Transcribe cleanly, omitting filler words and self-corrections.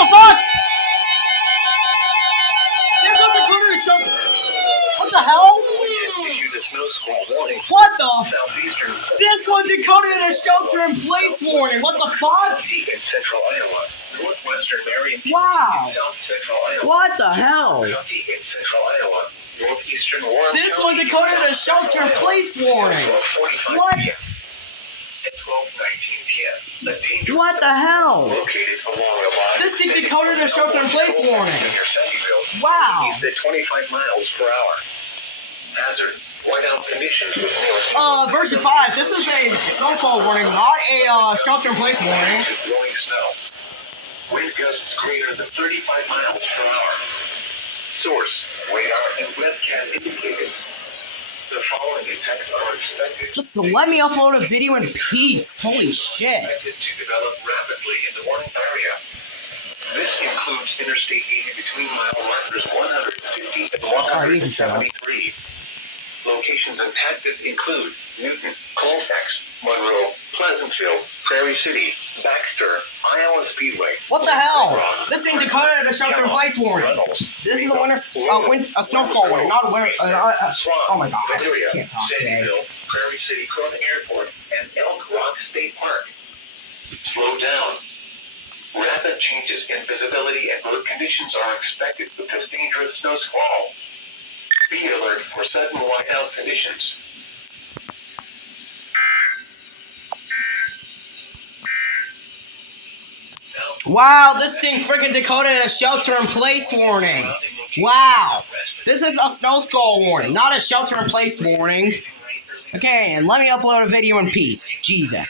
the fuck? This was decoded to show. What the hell? What the? This one decoded a shelter-in-place warning. What the fuck? Wow. What the hell? This one decoded a shelter-in-place warning. What? What the hell? This thing decoded a shelter-in-place warning. Wow. 25 miles per hour. Hazard. Whiteout conditions with Version 5. This is a snowfall warning, not a shelter-in-place warning. blowing snow. Wind gusts greater than 35 miles per hour. Source: radar and webcam indicated. The following attacks are expected. Just let me upload a video in peace. Holy shit. Expected to develop rapidly in the warning area. This includes Interstate 80 between mile markers 150 and 173. Locations impacted include Newton, Colfax, Monroe, Pleasantville, Prairie City, Baxter, Iowa Speedway. What the hell? This thing decoded a shelter-in-place warning. This is a snowfall warning, not a winter. Oh my god, I can't talk today. Prairie City Croton Airport, and Elk Rock State Park. Slow down. Rapid changes in visibility and road conditions are expected with this dangerous snow squall. Be alert for sudden whiteout conditions. Wow, this thing freaking decoded a shelter-in-place warning. Wow. This is a snow squall warning, not a shelter-in-place warning. Okay, and let me upload a video in peace. Jesus.